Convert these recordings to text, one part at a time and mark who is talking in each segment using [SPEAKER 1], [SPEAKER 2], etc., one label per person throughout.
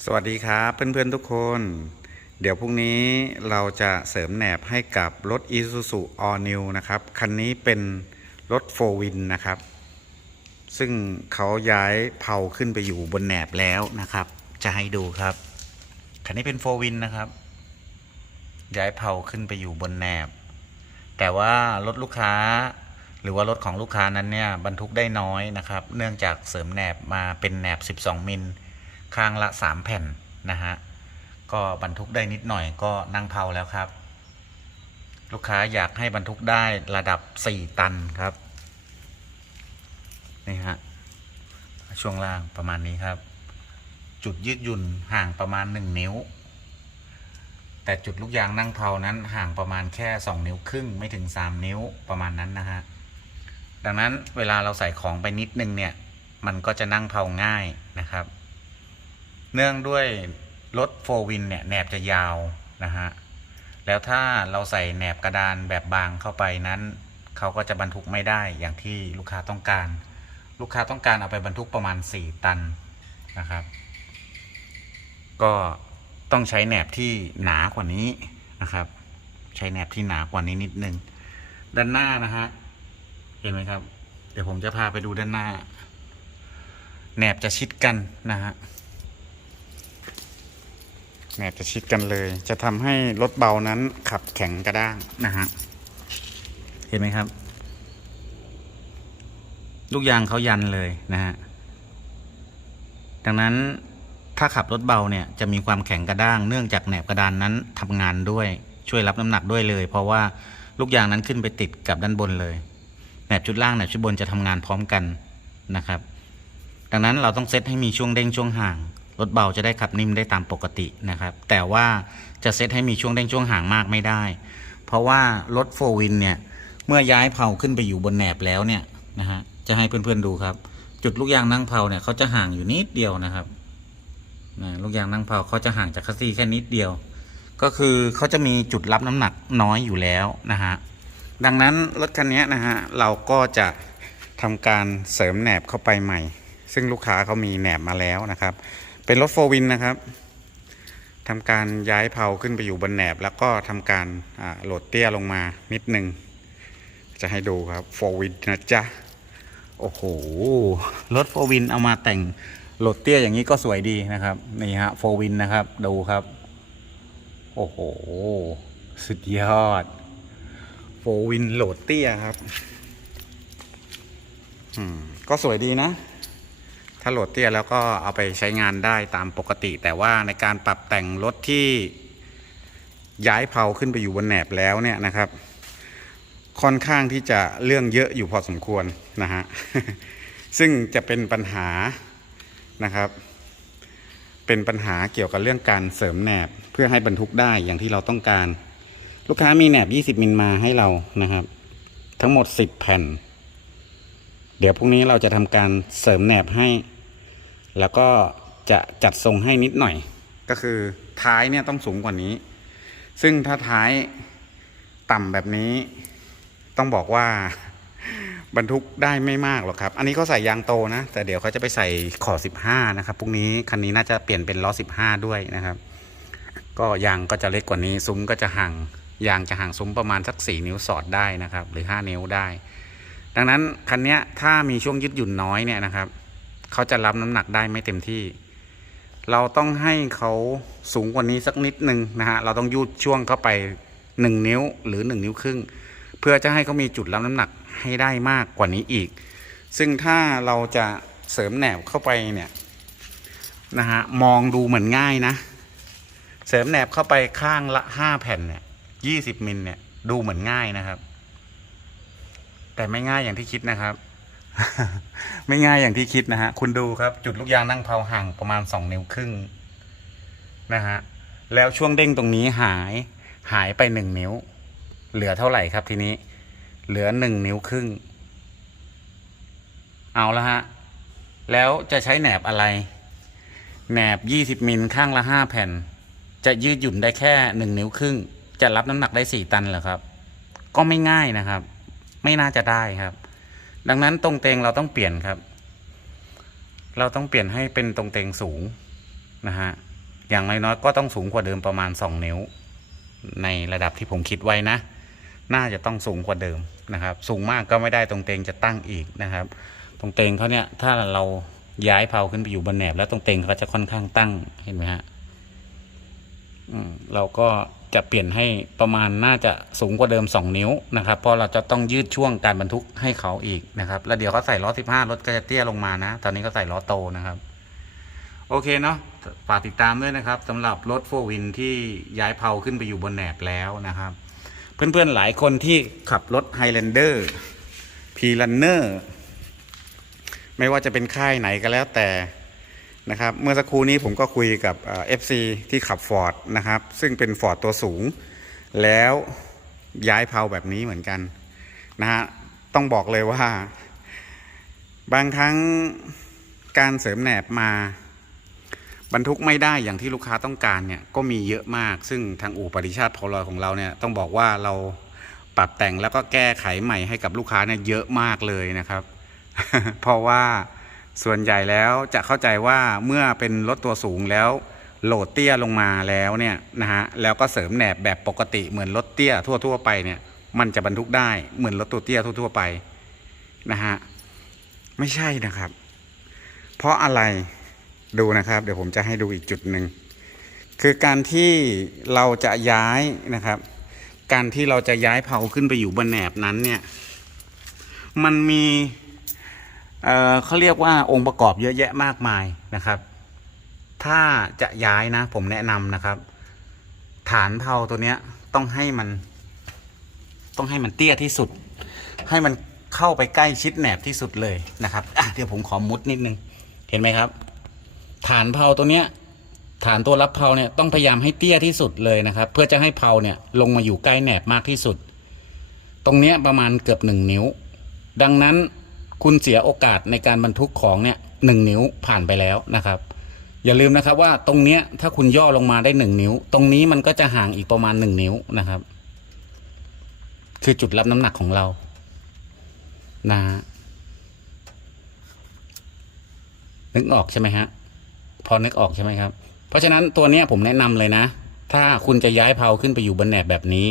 [SPEAKER 1] สวัสดีครับเพื่อนๆทุกคน เดี๋ยวพรุ่งนี้เราจะเสริมแหนบให้กับรถ Isuzu All New นะครับ คันนี้เป็นรถ 4 Win นะครับ ซึ่งเขาย้ายเผาขึ้นไปอยู่บนแหนบแล้วนะครับ จะให้ดูครับ คันนี้เป็น 4 Win นะครับ ย้ายเผาขึ้นไปอยู่บนแหนบ แต่ว่ารถลูกค้า หรือว่ารถของลูกค้านั้นเนี่ยบรรทุกได้น้อยนะครับ เนื่องจากเสริมแหนบมาเป็นแหนบ 12 มิล ข้างละ 3 แผ่นนะฮะ ก็บรรทุกได้นิดหน่อยก็นั่งเผาแล้วครับ ลูกค้าอยากให้บรรทุกได้ระดับ 4 ตันครับ นี่ฮะ ช่วงล่างประมาณนี้ครับ จุดยืดหยุ่นห่างประมาณ 1 นิ้ว แต่จุดลูกยางนั่งเผานั้นห่างประมาณแค่ 2 นิ้วครึ่งไม่ถึง 3 นิ้วประมาณนั้นนะฮะ ดังนั้นเวลาเราใส่ของไปนิดนึงเนี่ย มันก็จะนั่งเผาง่ายนะครับ เนื่องด้วยรถโฟวินเนี่ยแหนบจะยาวนะฮะ แล้วถ้าเราใส่แหนบกระดานแบบบางเข้าไปนั้น เขาก็จะบรรทุกไม่ได้อย่างที่ลูกค้าต้องการ ลูกค้าต้องการเอาไปบรรทุกประมาณ 4 ตันนะครับ ก็ต้องใช้แหนบที่หนากว่านี้นะครับ ใช้แหนบที่หนากว่านี้นิดนึง ด้านหน้านะฮะ เห็นไหมครับ เดี๋ยวผมจะพาไปดูด้านหน้า แหนบจะชิดกันนะฮะ แหนบจะชิดกันเลย จะทำให้รถเบานั้นขับแข็งกระด้างนะฮะ เห็นไหมครับ ลูกยางเขายันเลยนะฮะ ดังนั้นถ้าขับรถเบาเนี่ยจะมีความแข็งกระด้าง เนื่องจากแหนบกระดานนั้นทำงานด้วย ช่วยรับน้ำหนักด้วยเลย เพราะว่าลูกยางนั้นขึ้นไปติดกับด้านบนเลยแหนบชุดล่างแหนบชุดบนจะทำงานพร้อมกันนะครับ ดังนั้นเราต้องเซตให้มีช่วงเด้งช่วงห่าง รถเบาจะได้ขับนิ่มได้ตามปกตินะครับ แต่ว่าจะเซตให้มีช่วงเด้งช่วงห่างมากไม่ได้ เพราะว่ารถโฟวินเนี่ย เมื่อย้ายเผาขึ้นไปอยู่บนแหนบแล้วเนี่ยนะฮะ จะให้เพื่อนๆดูครับ จุดลูกยางนั่งเผาเนี่ยเขาจะห่างอยู่นิดเดียวนะครับนะลูกยางนั่งเผาเขาจะห่างจากคัสซีแค่นิดเดียว ก็คือเขาจะมีจุดรับน้ำหนักน้อยอยู่แล้วนะฮะ ดังนั้นรถคันนี้นะฮะเราก็จะทำการเสริมแหนบเข้าไปใหม่ ซึ่งลูกค้าเขามีแหนบมาแล้วนะครับ เป็นรถโฟวินนะครับทำการย้ายเผาขึ้นไปอยู่บนแหนบ แล้วก็ทำการโหลดเตี้ยลงมานิดนึง จะให้ดูครับโฟวินนะจ๊ะ โอ้โห รถโฟวินเอามาแต่งโหลดเตี้ยอย่างนี้ก็สวยดีนะครับ นี่ฮะโฟวินนะครับ ดูครับ โอ้โห สุดยอดโฟวินโหลดเตี้ยครับ อืม ก็สวยดีนะ ถ้าโหลดเตี้ยแล้วก็เอาไปใช้งานได้ตามปกติ แต่ว่าในการปรับแต่งรถที่ย้ายเผาขึ้นไปอยู่บนแหนบแล้วเนี่ยนะครับ ค่อนข้างที่จะเรื่องเยอะอยู่พอสมควรนะฮะซึ่งจะเป็นปัญหานะครับ เป็นปัญหาเกี่ยวกับเรื่องการเสริมแหนบเพื่อให้บรรทุกได้อย่างที่เราต้องการ ลูกค้ามีแหนบ 20 มิลมาให้เรานะครับ ทั้งหมด 10 แผ่น เดี๋ยวพรุ่งนี้เราจะทำการเสริมแหนบให้ แล้วก็จะจัดทรงให้นิดหน่อย ก็คือท้ายเนี่ยต้องสูงกว่านี้ ซึ่งถ้าท้ายต่ำแบบนี้ ต้องบอกว่าบรรทุกได้ไม่มากหรอกครับ อันนี้เขาใส่ยางโตนะ แต่เดี๋ยวเขาจะไปใส่ขอ 15 นะครับ พรุ่งนี้คันนี้น่าจะเปลี่ยนเป็นล้อ 15 ด้วยนะครับ ก็ยางก็จะเล็กกว่านี้ ซุ้มก็จะห่างยางจะห่างซุ้มประมาณสัก 4 นิ้วสอดได้นะครับ หรือ 5 นิ้วได้ ดังนั้นคันนี้ถ้ามีช่วงยืดหยุ่นน้อยเนี่ยนะครับ เขาจะรับน้ำหนักได้ไม่เต็มที่ เราต้องให้เขาสูงกว่านี้สักนิดหนึ่งนะฮะเราต้องยูดช่วงเข้าไป 1 นิ้วหรือ 1 นิ้วครึ่ง เพื่อจะให้เขามีจุดรับน้ำหนักให้ได้มากกว่านี้อีก ซึ่งถ้าเราจะเสริมแหนบเข้าไปเนี่ยนะฮะมองดูเหมือนง่ายนะ เสริมแหนบเข้าไปข้างละห้าแผ่นเนี่ยยี่สิบมิลเนี่ยดูเหมือนง่ายนะครับ แต่ไม่ง่ายอย่างที่คิดนะครับ ไม่ง่ายอย่างที่คิดนะฮะ คุณดูครับ จุดลูกยางนั่งเผาห่างประมาณสองนิ้วครึ่งนะฮะ แล้วช่วงเด้งตรงนี้หายหายไปหนึ่งนิ้ว เหลือเท่าไหร่ครับทีนี้ เหลือหนึ่งนิ้วครึ่ง เอาละฮะ แล้วจะใช้แหนบอะไร แหนบยี่สิบมิลข้างละห้าแผ่น จะยืดหยุ่นได้แค่หนึ่งนิ้วครึ่ง จะรับน้ำหนักได้สี่ตันเหรอครับ ก็ไม่ง่ายนะครับ ไม่น่าจะได้ครับ ดังนั้นตรงเตงเราต้องเปลี่ยนครับ เราต้องเปลี่ยนให้เป็นตรงเตงสูงนะฮะ อย่างน้อยๆก็ต้องสูงกว่าเดิมประมาณ 2 นิ้ว ในระดับที่ผมคิดไว้นะ น่าจะต้องสูงกว่าเดิมนะครับ สูงมากก็ไม่ได้ตรงเตงจะตั้งอีกนะครับ ตรงเตงเขาเนี่ยถ้าเราย้ายเผาขึ้นไปอยู่บนแหนบแล้วตรงเตงเขาจะค่อนข้างตั้งเห็นไหมฮะอืมเราก็ จะเปลี่ยนให้ประมาณน่าจะสูงกว่าเดิม 2 นิ้วนะครับ เพราะเราจะต้องยืดช่วงการบรรทุกให้เขาอีกนะครับ แล้วเดี๋ยวเขาใส่ล้อ 15 รถก็จะเตี้ยลงมานะ ตอนนี้ก็ใส่ล้อโตนะครับ โอเคเนาะฝากติดตามด้วยนะครับสำหรับรถโฟวินที่ย้ายเผาขึ้นไปอยู่บนแหนบแล้วนะครับ เพื่อนๆหลายคนที่ขับรถ Highlander p r u n n e r ไม่ว่าจะเป็นค่ายไหนก็แล้วแต่ นะครับเมื่อสักครู่นี้ผมก็คุยกับเอฟซีที่ขับ Ford นะครับซึ่งเป็น Ford ตัวสูง แล้วย้ายเผาแบบนี้เหมือนกันนะฮะต้องบอกเลยว่า บางครั้งการเสริมแหนบมา บรรทุกไม่ได้อย่างที่ลูกค้าต้องการเนี่ยก็มีเยอะมาก ซึ่งทางอู่ปริชาติพอลอยของเราเนี่ยต้องบอกว่าเราปรับแต่งแล้วก็แก้ไขใหม่ให้กับลูกค้าเนี่ยเยอะมากเลยนะครับ เพราะว่า ส่วนใหญ่แล้วจะเข้าใจว่าเมื่อเป็นรถตัวสูงแล้วโหลดเตี้ยลงมาแล้วเนี่ยนะฮะแล้วก็เสริมแหนบแบบปกติเหมือนรถเตี้ยทั่ว ๆ ไปเนี่ยมันจะบรรทุกได้เหมือนรถตัวเตี้ยทั่ว ๆ ไปนะฮะไม่ใช่นะครับ เพราะอะไรดูนะครับ เดี๋ยวผมจะให้ดูอีกจุดหนึ่งคือการที่เราจะย้ายนะครับ การที่เราจะย้ายเผาขึ้นไปอยู่บนแหนบนั้นเนี่ย มันมี เเขาเรียกว่าองค์ประกอบเยอะแยะมากมายนะครับ ถ้าจะย้ายนะ ผมแนะนำนะครับ ฐานเผาตัวเนี้ยต้องให้มัน ต้องให้มันเตี้ยที่สุด ให้มันเข้าไปใกล้ชิดแหนบที่สุดเลยนะครับอะเดี๋ยวผมขอมุดนิดนึง เห็นไหมครับ ฐานเพาตัวเนี้ย ฐานตัวรับเพาเนี่ยต้องพยายามให้เตี้ยที่สุดเลยนะครับ เพื่อจะให้เพาเนี่ย ลงมาอยู่ใกล้แหนบมากที่สุด ตรงเนี้ยประมาณเกือบหนึ่งนิ้ว ดังนั้น คุณเสียโอกาสในการบรรทุกของเนี่ยหนึ่งนิ้วผ่านไปแล้วนะครับ อย่าลืมนะครับว่าตรงเนี้ยถ้าคุณย่อลงมาได้หนึ่งนิ้ว ตรงนี้มันก็จะห่างอีกประมาณหนึ่งนิ้วนะครับ คือจุดรับน้ำหนักของเรานะฮะนึกออกใช่ไหมฮะพอนึกออกใช่ไหมครับ เพราะฉะนั้นตัวเนี้ยผมแนะนำเลยนะ ถ้าคุณจะย้ายเพลาขึ้นไปอยู่บนแหนบแบบนี้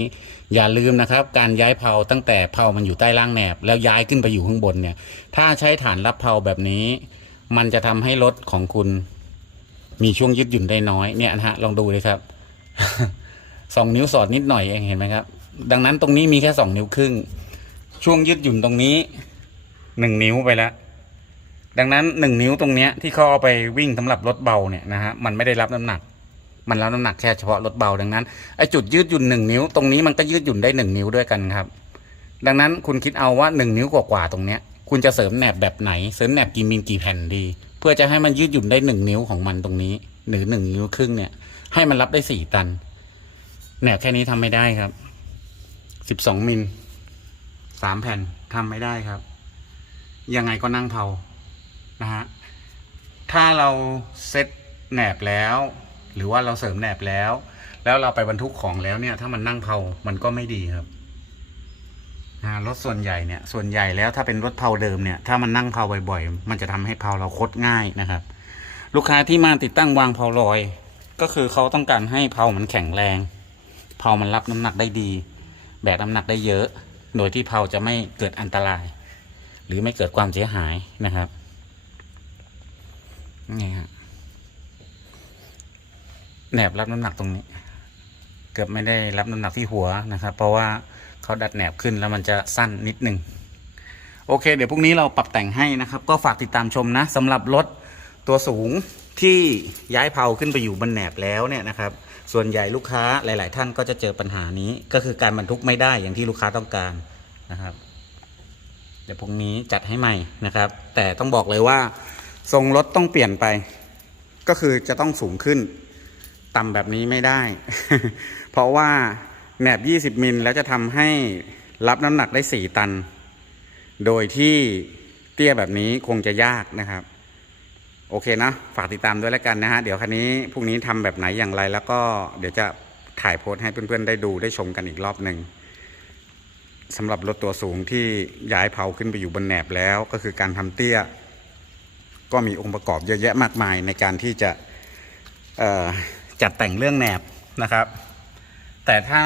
[SPEAKER 1] อย่าลืมนะครับ การย้ายเพลาตั้งแต่เพลามันอยู่ใต้ล่างแหนบ แล้วย้ายขึ้นไปอยู่ข้างบนเนี่ย ถ้าใช้ฐานรับเพลาแบบนี้ มันจะทำให้รถของคุณ มีช่วงยืดหยุ่นได้น้อยเนี่ยนะฮะลองดูเลยครับสองนิ้วสอดนิดหน่อยเองเห็นไหมครับ ดังนั้นตรงนี้มีแค่สองนิ้วครึ่ง ช่วงยืดหยุ่นตรงนี้หนึ่งนิ้วไปแล้วดังนั้นหนึ่งนิ้วตรงเนี้ยที่เขาเอาไปวิ่งสำหรับรถเบาเนี่ยนะฮะมันไม่ได้รับน้ำหนัก มันรับน้ำหนักแค่เฉพาะรถเบาดังนั้นไอ้จุดยืดหยุ่นหนึ่งนิ้ว ตรงนี้มันก็ยืดหยุ่นได้หนึ่งนิ้วด้วยกันครับ ดังนั้นคุณคิดเอาว่าหนึ่งนิ้วกว่าๆตรงเนี้ย คุณจะเสริมแหนบแบบไหน เสริมแหนบกี่มิลกี่แผ่นดี เพื่อจะให้มันยืดหยุ่นได้หนึ่งนิ้วของมันตรงนี้ หรือหนึ่งนิ้วครึ่งเนี่ย ให้มันรับได้สี่ตันแหนบแค่นี้ทำไม่ได้ครับสิบสองมิลสามแผ่นทำไม่ได้ครับ ยังไงก็นั่งเผานะฮะถ้าเราเซตแหนบแล้ว หรือว่าเราเสริมแหนบแล้ว แล้วเราไปบรรทุกของแล้วเนี่ย ถ้ามันนั่งเผามันก็ไม่ดีครับรถส่วนใหญ่เนี่ย ส่วนใหญ่แล้วถ้าเป็นรถเผาเดิมเนี่ย ถ้ามันนั่งเผาบ่อยๆ มันจะทำให้เผาเราคดง่ายนะครับ ลูกค้าที่มาติดตั้งวางเผาลอย ก็คือเขาต้องการให้เผามันแข็งแรงเผามันรับน้ำหนักได้ดี แบกน้ำหนักได้เยอะ โดยที่เผาจะไม่เกิดอันตราย หรือไม่เกิดความเสียหายนะครับนี่ฮะ แหนบรับน้ำหนักตรงนี้ เกือบไม่ได้รับน้ำหนักที่หัวนะครับ เพราะว่าเขาดัดแหนบขึ้นแล้วมันจะสั้นนิดนึงโอเค เดี๋ยวพรุ่งนี้เราปรับแต่งให้นะครับ ก็ฝากติดตามชมนะสำหรับรถตัวสูงที่ย้ายเผาขึ้นไปอยู่บนแหนบแล้วเนี่ยนะครับ ส่วนใหญ่ลูกค้าหลาย ๆ ท่านก็จะเจอปัญหานี้ ก็คือการบรรทุกไม่ได้อย่างที่ลูกค้าต้องการนะครับ เดี๋ยวพรุ่งนี้จัดให้ใหม่นะครับ แต่ต้องบอกเลยว่า ทรงรถต้องเปลี่ยนไป ก็คือจะต้องสูงขึ้น ต่ำแบบนี้ไม่ได้ เพราะว่าแหนบ 20 มิลแล้วจะทำให้รับน้ำหนักได้ 4 ตัน โดยที่เตี้ยแบบนี้คงจะยากนะครับ โอเคนะ ฝากติดตามด้วยแล้วกันนะฮะ เดี๋ยวคันนี้พรุ่งนี้ทำแบบไหนอย่างไรแล้วก็เดี๋ยวจะถ่ายโพสต์ให้เพื่อนๆ ได้ดูได้ชมกันอีกรอบหนึ่งสำหรับรถตัวสูงที่ย้ายเผาขึ้นไปอยู่บนแหนบแล้ว ก็คือการทำเตี้ย ก็มีองค์ประกอบเยอะแยะมากมายในการที่จะเอ่อ จัดแต่งเรื่องแหนบนะครับ แต่ถ้า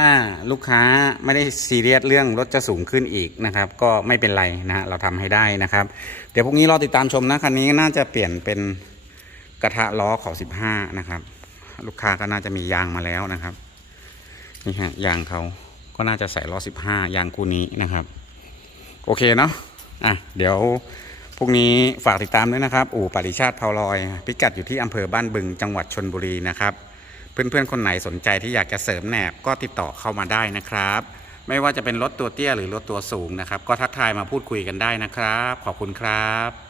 [SPEAKER 1] ลูกค้าไม่ได้ซีเรียสเรื่องรถจะสูงขึ้นอีกนะครับ ก็ไม่เป็นไรนะฮะเราทำให้ได้นะครับ เดี๋ยวพรุ่งนี้รอติดตามชมนะคันนี้น่าจะเปลี่ยนเป็นกระทะล้อของ15นะครับ ลูกค้าก็น่าจะมียางมาแล้วนะครับนี่ฮะยางเขาก็น่าจะใส่ล้อ15ยางคู่นี้นะครับ โอเคเนาะอะเดี๋ยวพรุ่งนี้ฝากติดตามด้วยนะครับ อู่ปริชาติเผาลอย พิกัดอยู่ที่อำเภอบ้านบึงจังหวัดชนบุรีนะครับ เพื่อนๆคนไหนสนใจที่อยากจะเสริมแหนบก็ติดต่อเข้ามาได้นะครับ ไม่ว่าจะเป็นรถตัวเตี้ยหรือรถตัวสูงนะครับ ก็ทักทายมาพูดคุยกันได้นะครับ ขอบคุณครับ